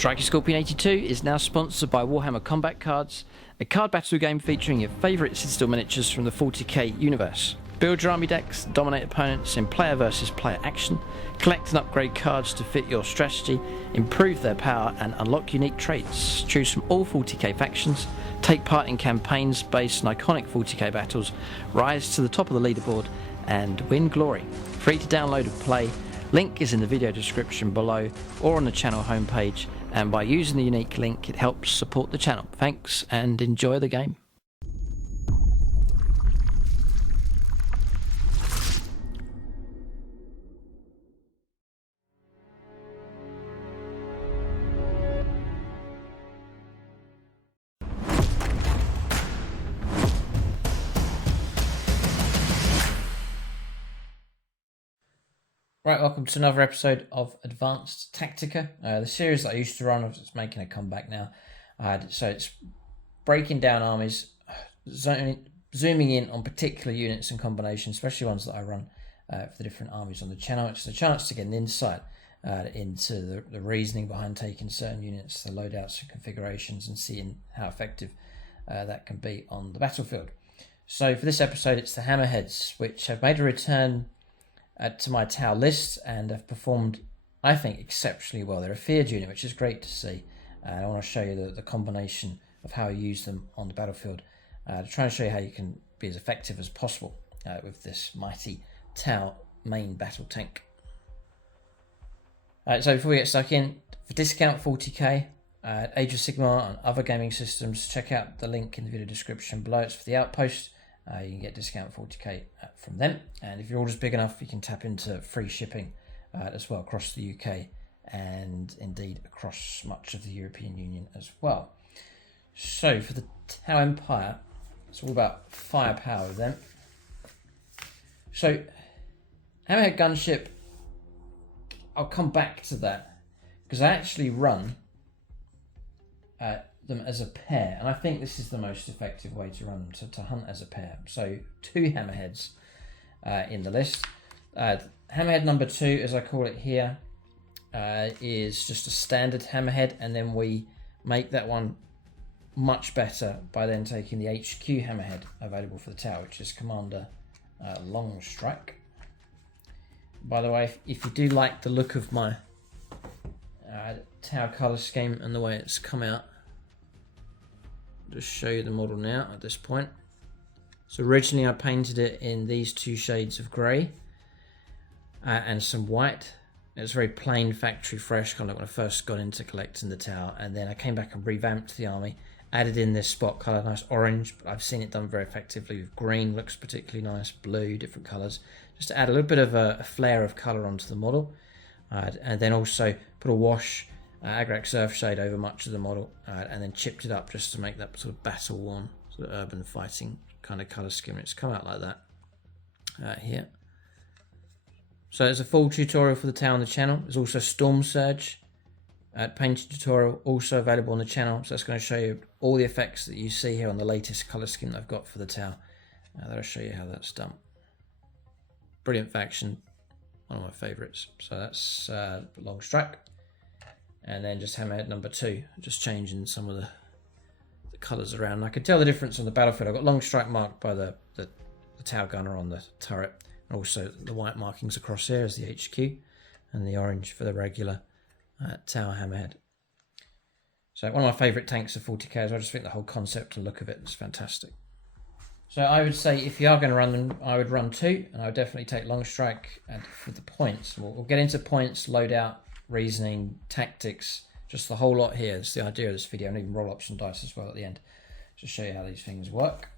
Striker Scorpion 82 is now sponsored by Warhammer Combat Cards, a card battle game featuring your favourite Citadel miniatures from the 40k universe. Build your army decks, dominate opponents in player versus player action, collect and upgrade cards to fit your strategy, improve their power and unlock unique traits. Choose from all 40k factions, take part in campaigns based on iconic 40k battles, rise to the top of the leaderboard and win glory. Free to download and play. Link is in the video description below or on the channel homepage, and by using the unique link it helps support the channel. Thanks and enjoy the game. Right, welcome to another episode of Advanced Tactica. The series that I used to run is making a comeback now. So it's breaking down armies, zooming in on particular units and combinations, especially ones that I run for the different armies on the channel. It's a chance to get an insight into the reasoning behind taking certain units, the loadouts and configurations, and seeing how effective that can be on the battlefield. So for this episode, it's the Hammerheads, which have made a return to my Tau list and have performed, I think, exceptionally well. They're a feared unit, which is great to see. I want to show you the combination of how I use them on the battlefield to try and show you how you can be as effective as possible with this mighty Tau main battle tank. So before we get stuck in, for discount 40k, Age of Sigmar and other gaming systems, check out the link in the video description below. It's for the OUTPOST. You can get discount 40k from them, and if your order's big enough you can tap into free shipping as well across the UK and indeed across much of the European Union as well. So for the Tau Empire, it's all about firepower with them. So Hammerhead Gunship, I'll come back to that because I actually run them as a pair, and I think this is the most effective way to run them, to hunt as a pair. So 2 Hammerheads in the list. Hammerhead number 2, as I call it here, is just a standard Hammerhead, and then we make that one much better by then taking the HQ Hammerhead available for the Tau, which is Commander Longstrike. By the way, if you do like the look of my Tau colour scheme and the way it's come out, just show you the model now at this point. So originally I painted it in these 2 shades of grey and some white. It's very plain, factory fresh, kind of when I first got into collecting the Tau, and then I came back and revamped the army, added in this spot colour, nice orange, but I've seen it done very effectively with green, looks particularly nice, blue, different colours, just to add a little bit of a flare of colour onto the model, and then also put a wash Agrax Earth shade over much of the model, and then chipped it up just to make that sort of battle-worn, sort of urban fighting kind of colour scheme. It's come out like that here. So there's a full tutorial for the Tau on the channel. There's also Storm Surge painting tutorial also available on the channel. So that's going to show you all the effects that you see here on the latest colour scheme that I've got for the Tau. That'll show you how that's done. Brilliant faction, one of my favourites. So that's Longstrike. And then just Hammerhead number 2, just changing some of the colours around. And I can tell the difference on the battlefield. I've got Longstrike marked by the Tau gunner on the turret, and also the white markings across here as the HQ, and the orange for the regular Tau Hammerhead. So one of my favourite tanks of 40k, I just think the whole concept and look of it is fantastic. So I would say if you are going to run them, I would run 2, and I would definitely take Longstrike. And for the points, we'll get into points, loadout, reasoning, tactics, just the whole lot here. It's the idea of this video, and even roll up some dice as well at the end to show you how these things work.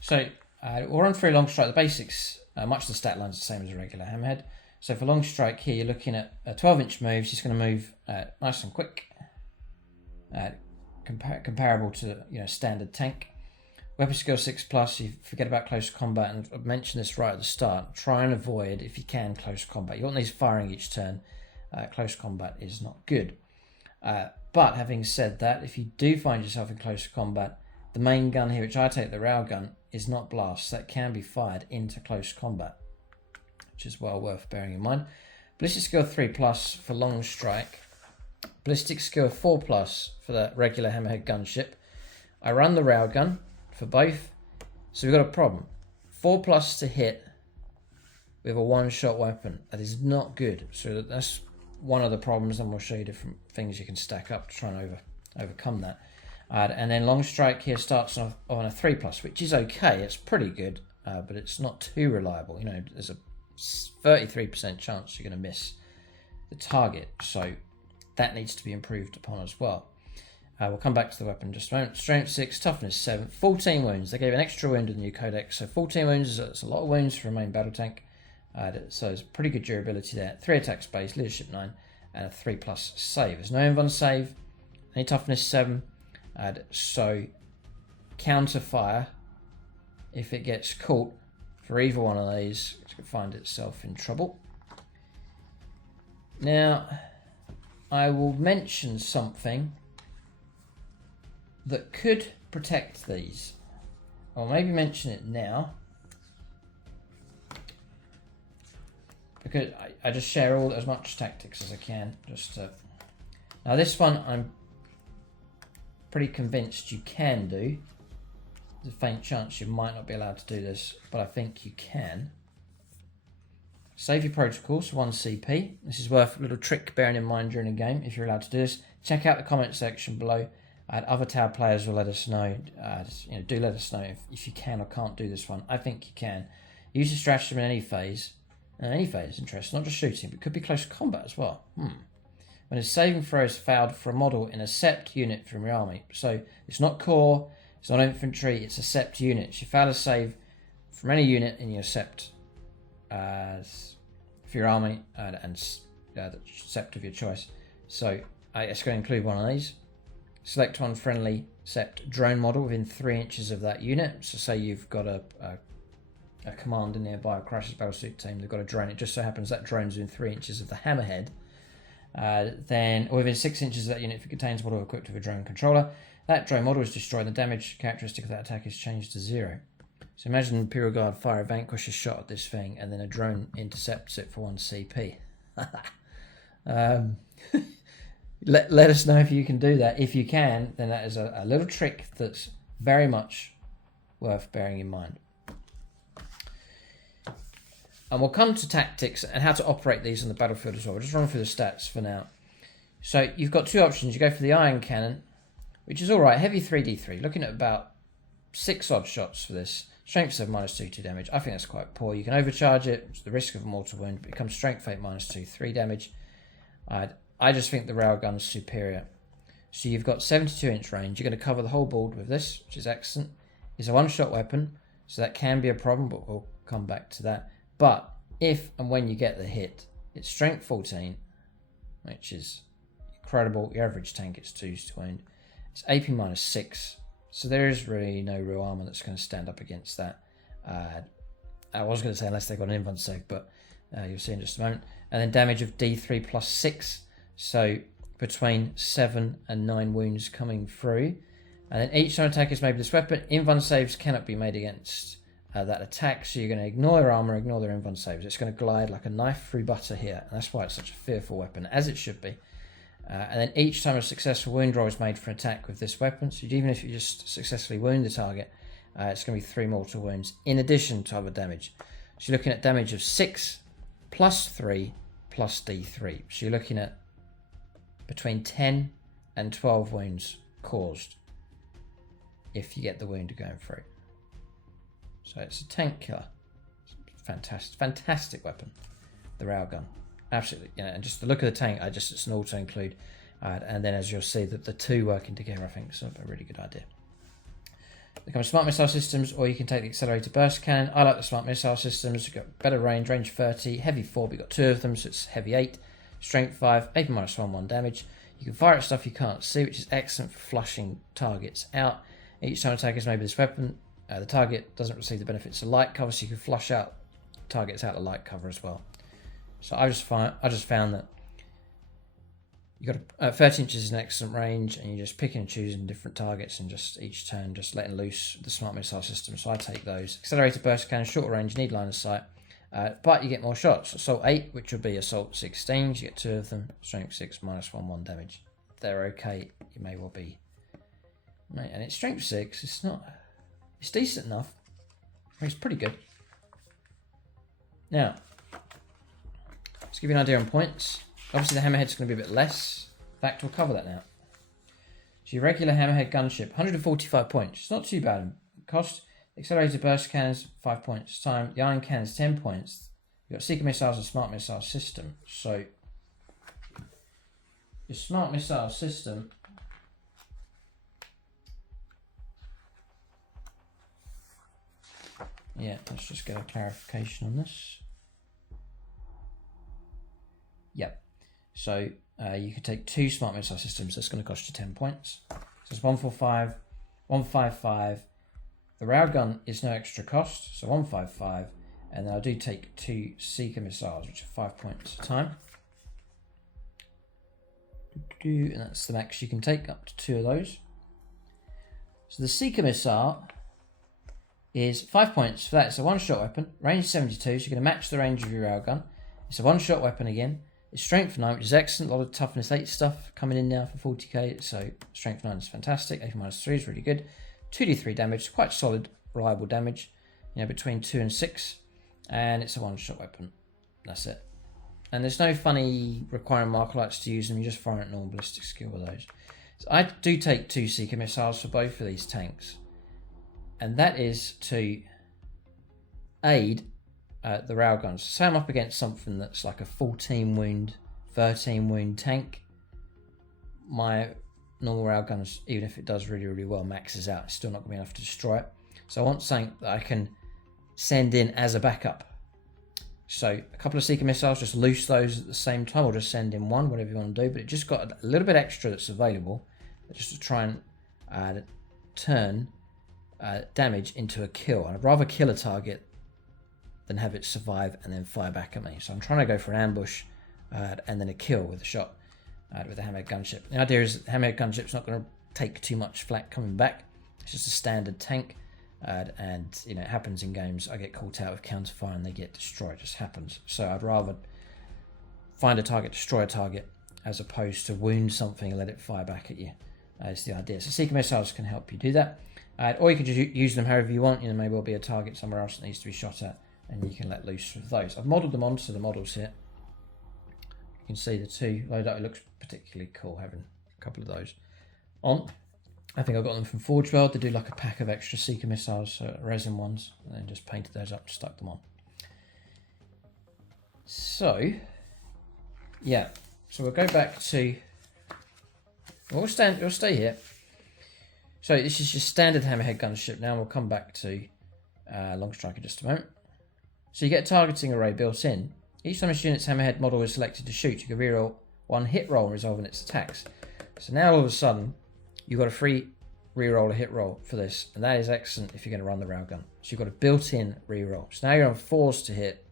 So we'll run through Longstrike. The basics, much of the stat line's the same as a regular Hammerhead. So for Longstrike here, you're looking at 12-inch moves. He's going to move nice and quick, comparable to standard tank. Weapon skill 6+, you forget about close combat, and I've mentioned this right at the start. Try and avoid, if you can, close combat. You want these firing each turn. Close combat is not good. But having said that, if you do find yourself in close combat, the main gun here, which I take the railgun, is not blast. That can be fired into close combat, which is well worth bearing in mind. Ballistic skill 3+ for Longstrike Ballistic skill 4+ for the regular Hammerhead gunship. I run the railgun for both. So we've got a problem. 4+ to hit with a one-shot weapon. That is not good. So that's one of the problems, and we'll show you different things you can stack up to try and overcome that. And then long strike here starts off on a 3+, which is okay. It's pretty good, but it's not too reliable. You know, there's a 33% chance you're going to miss the target. So that needs to be improved upon as well. We'll come back to the weapon in just a moment. Strength 6, toughness 7, 14 wounds. They gave an extra wound in the new codex, so 14 wounds is a lot of wounds for a main battle tank. So there's pretty good durability there. 3 attack space, leadership 9, and a 3+ save. There's no invuln save, any toughness 7. So counter fire, if it gets caught for either one of these, it could find itself in trouble. Now, I will mention something that could protect these. Or maybe mention it now, because I just share as much tactics as I can. Now this one I'm pretty convinced you can do. There's a faint chance you might not be allowed to do this, but I think you can. Save your protocols, 1 CP. This is worth a little trick bearing in mind during a game if you're allowed to do this. Check out the comment section below. Other tab players will let us know. Do let us know if you can or can't do this one. I think you can. Use the stratagem in any phase. Any phase, interesting, not just shooting, but could be close combat as well. When a saving throw is failed for a model in a sept unit from your army. So it's not core, it's not infantry, it's a sept unit. If you fail a save from any unit in your sept for your army and the sept of your choice. So it's going to include one of these. Select one friendly sept drone model within 3 inches of that unit. So say you've got a commander nearby, a Crisis Battlesuit team, they've got a drone. It just so happens that drone's within 3 inches of the Hammerhead. Or within 6 inches of that unit if it contains a model equipped with a drone controller. That drone model is destroyed and the damage characteristic of that attack is changed to 0. So imagine Imperial Guard fire a vanquisher shot at this thing and then a drone intercepts it for 1 CP. Let us know if you can do that. If you can, then that is a little trick that's very much worth bearing in mind. And we'll come to tactics and how to operate these on the battlefield as well. We'll just run through the stats for now. So you've got 2 options. You go for the iron cannon, which is alright, heavy 3d3, looking at about 6 odd shots for this. Strength 7 -2 damage. I think that's quite poor. You can overcharge it, it's the risk of a mortal wound, but it becomes strength 8 -2, 3 damage. I just think the railgun's superior. So you've got 72-inch range. You're going to cover the whole board with this, which is excellent. It's a one-shot weapon, so that can be a problem, but we'll come back to that. But if and when you get the hit, it's strength 14, which is incredible. Your average tank gets 2s to wound. It's AP -6, so there is really no real armor that's going to stand up against that. I was going to say unless they've got an invuln save, but you'll see in just a moment. And then damage of D3 +6, so between 7 and 9 wounds coming through. And then each time attack is made with this weapon, invuln saves cannot be made against that attack, so you're going to ignore their armor, ignore their invuln saves. It's going to glide like a knife through butter here, and that's why it's such a fearful weapon, as it should be. And then each time a successful wound roll is made for an attack with this weapon, so even if you just successfully wound the target, it's going to be 3 mortal wounds in addition to other damage. So you're looking at damage of 6 +3 +D3. So you're looking at between 10 and 12 wounds caused if you get the wound going through. So it's a tank killer. Fantastic weapon, the railgun. Absolutely, and just the look of the tank, it's an auto include, and then as you'll see that the 2 working together, I think is a really good idea. They come with smart missile systems, or you can take the accelerated burst cannon. I like the smart missile systems. You've got better range 30, heavy 4, but you've got 2 of them, so it's heavy 8, strength 5, AP -1 damage. You can fire at stuff you can't see, which is excellent for flushing targets out. Each time attack is made with this weapon, the target doesn't receive the benefits of light cover, so you can flush out targets out of light cover as well. So I just found that you got 30 inches is an excellent range, and you're just picking and choosing different targets, and just each turn just letting loose the smart missile system. So I take those. Accelerated burst cannon, shorter range, need line of sight, but you get more shots. Assault 8, which would be assault 16, you get 2 of them. Strength 6 -1 damage. they're okay, you may well be. Right, and it's strength 6. It's decent enough. It's pretty good. Now, let's give you an idea on points. Obviously, the Hammerhead's going to be a bit less. In fact, we'll cover that now. So your regular Hammerhead gunship, 145 points. It's not too bad in cost. Accelerated burst cannons, 5 points. Time. The iron cannons, 10 points. You've got seeker missiles and smart missile system. So your smart missile system let's just get a clarification on this. Yep. So you could take 2 smart missile systems. That's going to cost you 10 points. So it's 145, 155. The railgun is no extra cost, so 155. And then I do take 2 seeker missiles, which are 5 points a time. And that's the max you can take, up to 2 of those. So the seeker missile is 5 points for that. It's a one-shot weapon, range 72, so you're going to match the range of your railgun. It's a one-shot weapon again. It's strength 9, which is excellent. A lot of toughness 8 stuff coming in now for 40k, so strength 9 is fantastic. AP-3 is really good. 2d3 damage, quite solid, reliable damage. Between 2 and 6, and it's a one-shot weapon. That's it. And there's no funny requiring marker lights to use them. You just fire at normal ballistic skill with those. So I do take 2 seeker missiles for both of these tanks, and that is to aid the railguns. Say I'm up against something that's like a 14 wound, 13 wound tank. My normal railguns, even if it does really, really well, maxes out. It's still not going to be enough to destroy it. So I want something that I can send in as a backup. So a couple of seeker missiles, just loose those at the same time, or just send in one, whatever you want to do. But it just got a little bit extra that's available, just to try and turn damage into a kill. And I'd rather kill a target than have it survive and then fire back at me. So I'm trying to go for an ambush and then a kill with a shot with the Hammerhead Gunship. The idea is that the Hammerhead Gunship's not going to take too much flak coming back. It's just a standard tank. And it happens in games. I get caught out with counterfire and they get destroyed. It just happens. So I'd rather find a target, destroy a target, as opposed to wound something and let it fire back at you. Is the idea. So seeker missiles can help you do that, or you can just use them however you want. Maybe there'll be a target somewhere else that needs to be shot at, and you can let loose with those. I've modelled them onto the models here. You can see the 2 loadout. It looks particularly cool having a couple of those on. I think I got them from Forge World. They do like a pack of extra seeker missiles, resin ones, and then just painted those up and stuck them on. So, yeah. So we'll go back to. We'll stay here. So this is your standard Hammerhead Gunship. Now we'll come back to Long Strike in just a moment. So you get a targeting array built in. Each time a unit's Hammerhead model is selected to shoot, you can reroll 1 hit roll resolving its attacks. So now all of a sudden, you've got a free reroll a hit roll for this, and that is excellent if you're going to run the railgun. So you've got a built-in reroll. So now you're on 4s to hit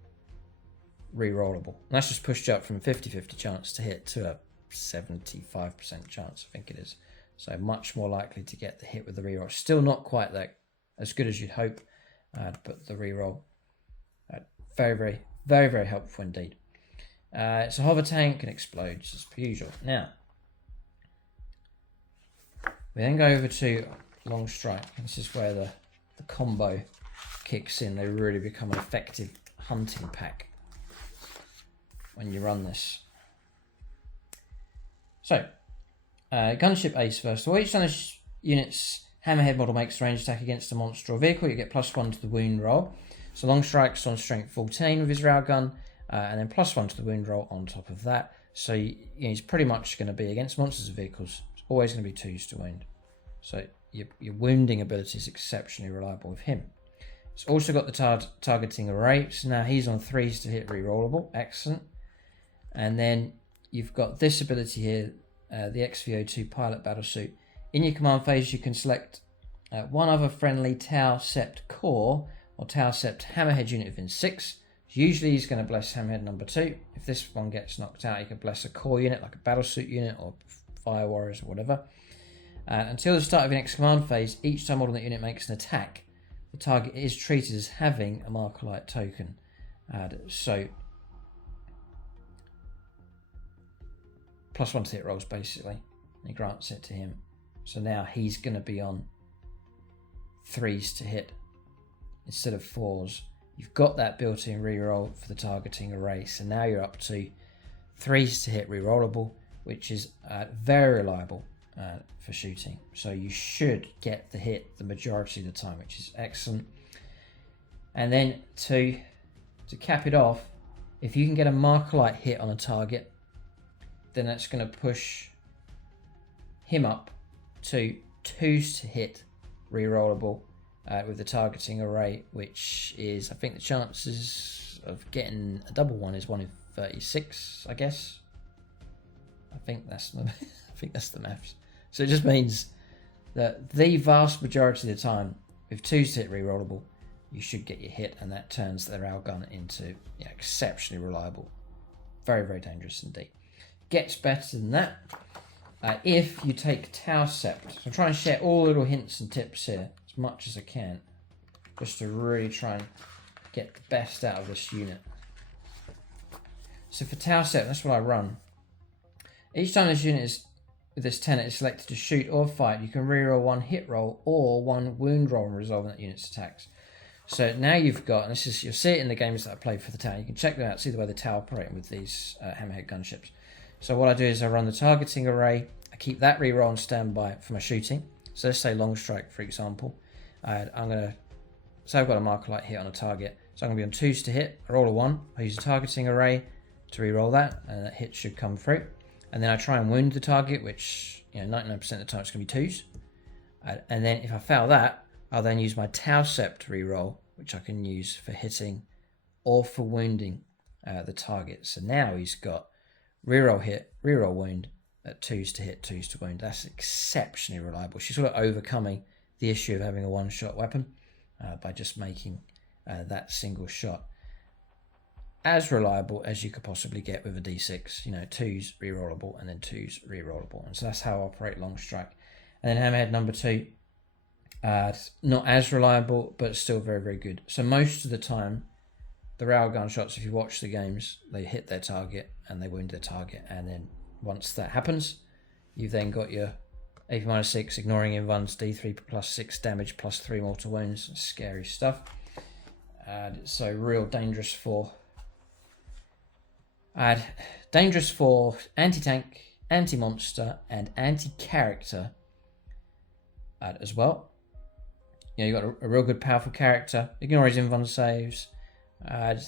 rerollable. And that's just pushed you up from 50-50 chance to hit to a 75% chance, I think it is. So much more likely to get the hit with the reroll. Still not quite that as good as you'd hope, but the reroll, very, very, very, very helpful indeed. It's a hover tank and explodes as per usual. Now, we then go over to Long Strike. This is where the combo kicks in. They really become an effective hunting pack when you run this. So, Gunship Ace first of all. Each time this unit's Hammerhead model makes a ranged attack against a monster or vehicle, you get +1 to the wound roll. So Long Strike's on strength 14 with his railgun, and then +1 to the wound roll on top of that. So he's pretty much going to be against monsters and vehicles. It's always going to be 2s to wound. So your wounding ability is exceptionally reliable with him. It's also got the targeting array. So now he's on 3s to hit rerollable. Excellent. And then you've got this ability here, the XVO2 pilot battlesuit. In your command phase, you can select one other friendly Tau Sept Core or Tau Sept Hammerhead unit within 6. Usually he's going to bless Hammerhead number 2. If this one gets knocked out, you can bless a core unit like a battlesuit unit or fire warriors or whatever. Until the start of your next command phase, each time model that unit makes an attack, the target is treated as having a marker light token. So +1 to hit rolls basically. and he grants it to him. So now he's going to be on 3s to hit instead of 4s. You've got that built-in reroll for the targeting array, so now you're up to 3s to hit rerollable, which is very reliable for shooting. So you should get the hit the majority of the time, which is excellent. And then to cap it off, if you can get a marker light hit on a target, then that's going to push him up to 2s to hit rerollable with the targeting array, which is, I think the chances of getting a double one is 1 in 36, I guess. I think that's the maths. So it just means that the vast majority of the time, with 2s to hit rerollable, you should get your hit, and that turns the railgun into exceptionally reliable. Very, very dangerous indeed. Gets better than that if you take Tau Sept. So I'm trying to share all little hints and tips here as much as I can, just to really try and get the best out of this unit. So for Tau Sept, that's what I run. Each time this unit is with this tenet is selected to shoot or fight, you can reroll 1 hit roll or 1 wound roll and resolve that unit's attacks. So now you've got, and you'll see it in the games that I played for the Tau. You can check them out, see the way the Tau operating with these Hammerhead Gunships. So what I do is I run the targeting array. I keep that reroll on standby for my shooting. So let's say long strike, for example. I've got a marker light hit on a target. So I'm going to be on 2s to hit. I roll a 1. I use a targeting array to reroll that, and that hit should come through. And then I try and wound the target, which 99% of the time it's going to be 2s. And then if I fail that, I'll then use my Tau Sept reroll, which I can use for hitting or for wounding the target. So now he's got reroll hit, reroll wound at 2s to hit, 2s to wound. That's exceptionally reliable. She's sort of overcoming the issue of having a one-shot weapon by just making that single shot as reliable as you could possibly get with a D6. 2s rerollable and then 2s rerollable. And so that's how I operate long strike. And then Hammerhead number 2, not as reliable, but still very, very good. So most of the time, the railgun shots, if you watch the games, they hit their target and they wound their target. And then once that happens, you've then got your AP-6, ignoring invuns, D3 plus 6 damage plus 3 mortal wounds. Scary stuff. So real dangerous for anti-tank, anti-monster, and anti-character as well. You've got a real good powerful character. Ignore his invuln saves,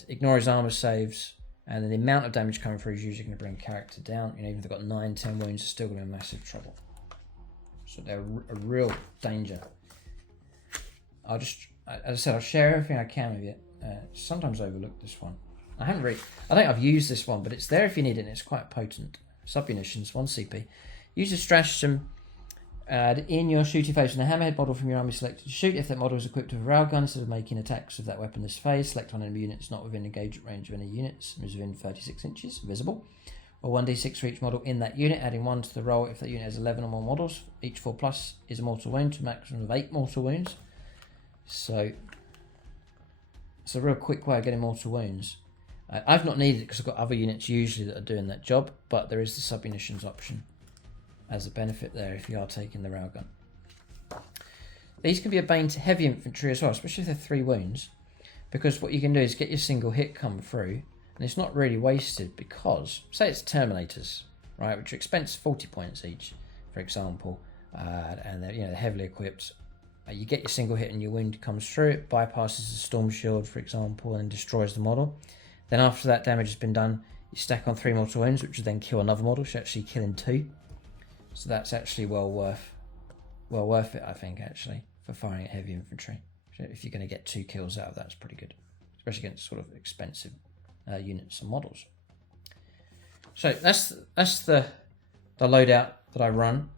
ignore his armor saves, and then the amount of damage coming through is usually going to bring character down. Even if they've got 9, 10 wounds, they're still going to be in massive trouble. So they're a real danger. As I said, I'll share everything I can with you. Sometimes I overlook this one. I think I've used this one, but it's there if you need it, and it's quite potent. Submunitions, 1 CP. Use a stratagem. In your shooting phase, when a hammerhead model from your army selected to shoot, if that model is equipped with a railgun, instead of making attacks with that weapon this phase, select one enemy unit that's not within engagement range of any units, is within 36 inches, visible, or 1d6 for each model in that unit, adding 1 to the roll if that unit has 11 or more models. Each 4+ is a mortal wound to a maximum of 8 mortal wounds. So it's a real quick way of getting mortal wounds. I've not needed it because I've got other units usually that are doing that job, but there is the submunitions option as a benefit there if you are taking the railgun. These can be a bane to heavy infantry as well, especially if they're 3 wounds, because what you can do is get your single hit come through, and it's not really wasted because, say it's Terminators, right, which are expensive 40 points each, for example, and they're heavily equipped. You get your single hit and your wound comes through, it bypasses the storm shield, for example, and destroys the model. Then after that damage has been done, you stack on 3 mortal wounds, which will then kill another model, so actually killing 2. So that's actually well worth it, I think, actually, for firing at heavy infantry. So if you're going to get 2 kills out of that, it's pretty good, especially against sort of expensive units and models. So that's the loadout that I run.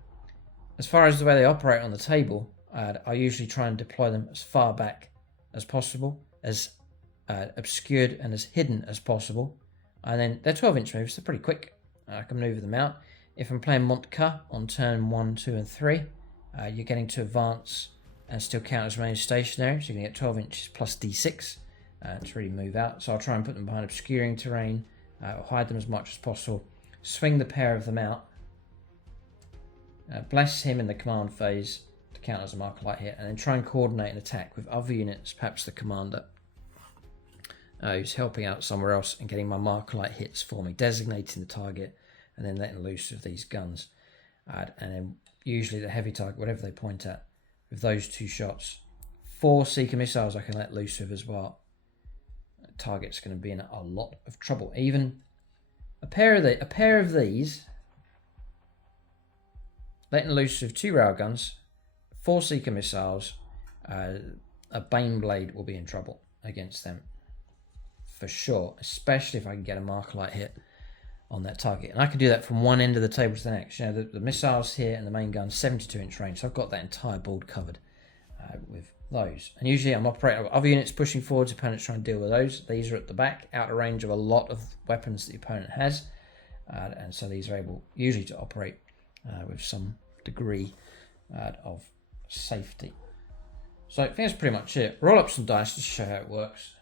As far as the way they operate on the table, I usually try and deploy them as far back as possible, as obscured and as hidden as possible. And then they're 12-inch moves, they're pretty quick. I can maneuver them out. If I'm playing Montka on turn 1, 2, and 3, you're getting to advance and still count as remain stationary, so you're going to get 12 inches plus D6 to really move out. So I'll try and put them behind obscuring terrain, hide them as much as possible, swing the pair of them out, bless him in the command phase to count as a marker light hit, and then try and coordinate an attack with other units, perhaps the commander, who's helping out somewhere else and getting my marker light hits for me, designating the target, and then letting loose of these guns. And then usually the heavy target, whatever they point at, with those 2 shots. 4 seeker missiles I can let loose with as well. The target's going to be in a lot of trouble. Even a pair of these, letting loose with 2 railguns, 4 seeker missiles, a Bane Blade will be in trouble against them for sure, especially if I can get a marker light hit on that target. And I can do that from one end of the table to the next. You know, the missiles here and the main gun, 72-inch range, so I've got that entire board covered with those. And usually I'm operating with other units pushing forwards, opponents trying to deal with those. These are at the back, out of range of a lot of weapons that the opponent has, and so these are able usually to operate with some degree of safety. So I think that's pretty much it. Roll up some dice to show how it works.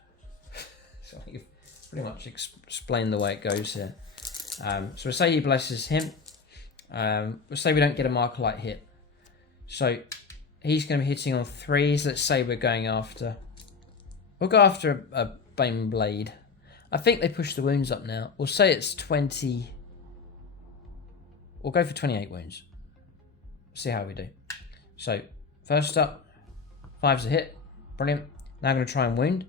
So you've pretty much explained the way it goes here. So we'll say he blesses him. We'll say we don't get a marker light hit. So he's going to be hitting on 3s. Let's say we're going after... We'll go after a Bane Blade. I think they push the wounds up now. We'll say it's 20... We'll go for 28 wounds. See how we do. So first up, 5's a hit. Brilliant. Now I'm going to try and wound.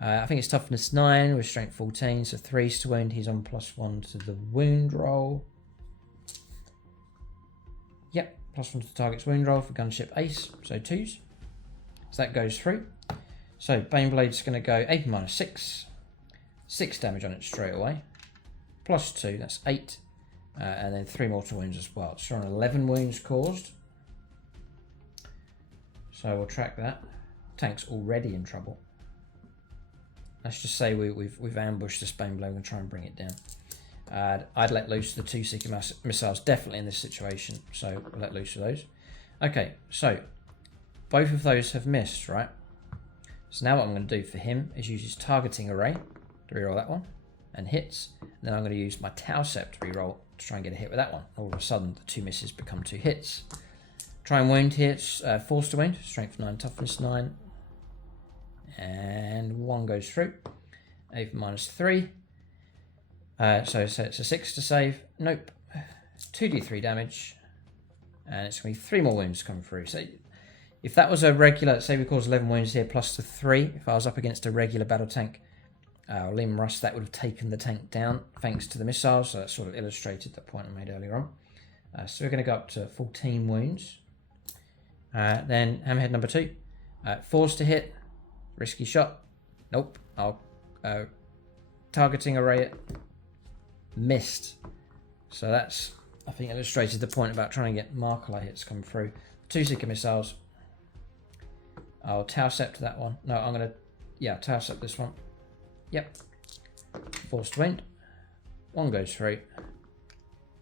I think it's toughness 9 with strength 14, so 3's to wound. He's on +1 to the wound roll. Yep, +1 to the target's wound roll for gunship ace, so 2s. So that goes through. So Bane Blade's going to go AP -6. 6 damage on it straight away. +2, that's 8. And then 3 mortal wounds as well. So we're on 11 wounds caused. So we'll track that. Tank's already in trouble. Let's just say we've ambushed this Bane Blade and try and bring it down. I'd let loose the 2 seeker missiles definitely in this situation, so we'll let loose of those. Okay, so both of those have missed, right? So now what I'm going to do for him is use his targeting array to reroll that one, and hits. And then I'm going to use my Tau Sept to reroll to try and get a hit with that one. All of a sudden, the 2 misses become 2 hits. Try and wound here. It's forced to wound. Strength 9, toughness 9. And 1 goes through. A for -3. So it's a 6 to save. Nope. 2d3 damage. And it's going to be 3 more wounds come through. So if that was a regular, say we cause 11 wounds here plus the 3, if I was up against a regular battle tank, or Liam Russ, that would have taken the tank down thanks to the missiles. So that sort of illustrated the point I made earlier on. So we're going to go up to 14 wounds. Then Hammerhead number 2. 4's to hit. Risky shot. Nope. I'll targeting array it. Missed. So that's, I think, illustrated the point about trying to get marker light hits come through. 2 seeker missiles. I'll Tau Sept that one. No, I'm going to, Tau Sept this one. Yep. Forced wind. 1 goes through.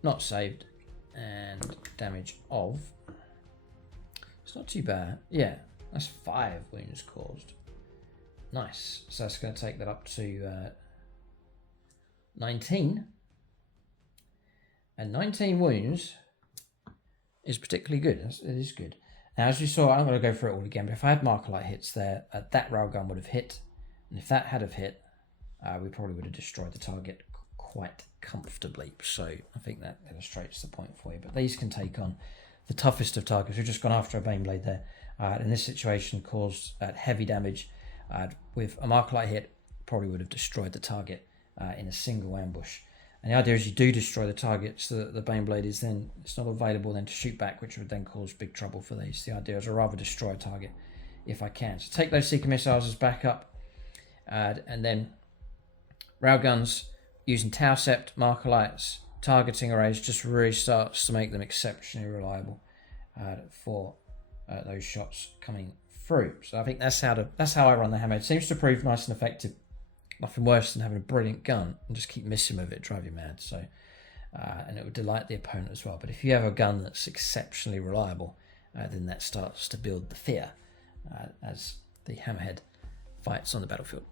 Not saved. And damage of... It's not too bad. Yeah, that's 5 wounds caused. Nice. So that's going to take that up to 19. And 19 wounds is particularly good. It is good. Now, as you saw, I'm going to go through it all again. But if I had marker light hits there, that railgun would have hit. And if that had have hit, we probably would have destroyed the target quite comfortably. So I think that illustrates the point for you. But these can take on the toughest of targets. We've just gone after a Bane Blade there. In this situation, caused heavy damage. With a marker light hit, probably would have destroyed the target in a single ambush. And the idea is you do destroy the target so that the Bane Blade is then, it's not available then to shoot back, which would then cause big trouble for these. The idea is I'd rather destroy a target if I can. So take those seeker missiles as backup, and then railguns using Tau Sept, marker lights, targeting arrays just really starts to make them exceptionally reliable for those shots coming through. So I think that's how I run the Hammerhead. Seems to prove nice and effective. Nothing worse than having a brilliant gun and just keep missing with it, drive you mad. So, and it would delight the opponent as well. But if you have a gun that's exceptionally reliable, then that starts to build the fear as the Hammerhead fights on the battlefield.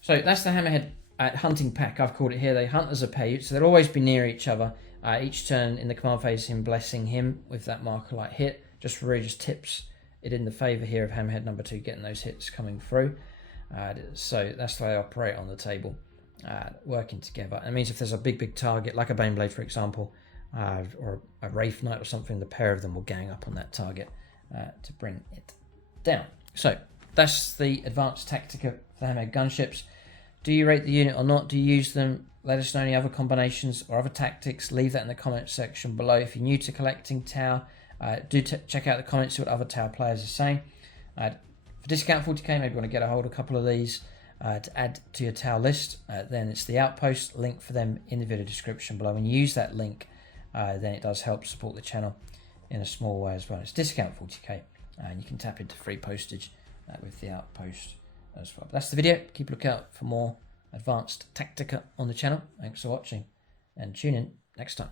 So that's the Hammerhead hunting pack, I've called it here. They hunt as a pair, so they'll always be near each other. Each turn in the command phase, him blessing him with that marker light hit just really just tips it in the favour here of Hammerhead number 2 getting those hits coming through. So that's the way I operate on the table, working together. And it means if there's a big target like a Baneblade, for example, or a Wraith Knight or something, the pair of them will gang up on that target to bring it down. So that's the advanced Tactica for the Hammerhead Gunships. Do you rate the unit or not? Do you use them? Let us know any other combinations or other tactics. Leave that in the comments section below. If you're new to collecting Tau, do check out the comments, see what other Tau players are saying. For discount 40k, maybe you want to get a hold of a couple of these to add to your Tau list. Then it's the Outpost, link for them in the video description below. When you use that link, then it does help support the channel in a small way as well. It's discount 40k, and you can tap into free postage with the Outpost as well. But that's the video. Keep a lookout for more advanced Tactica on the channel. Thanks for watching, and tune in next time.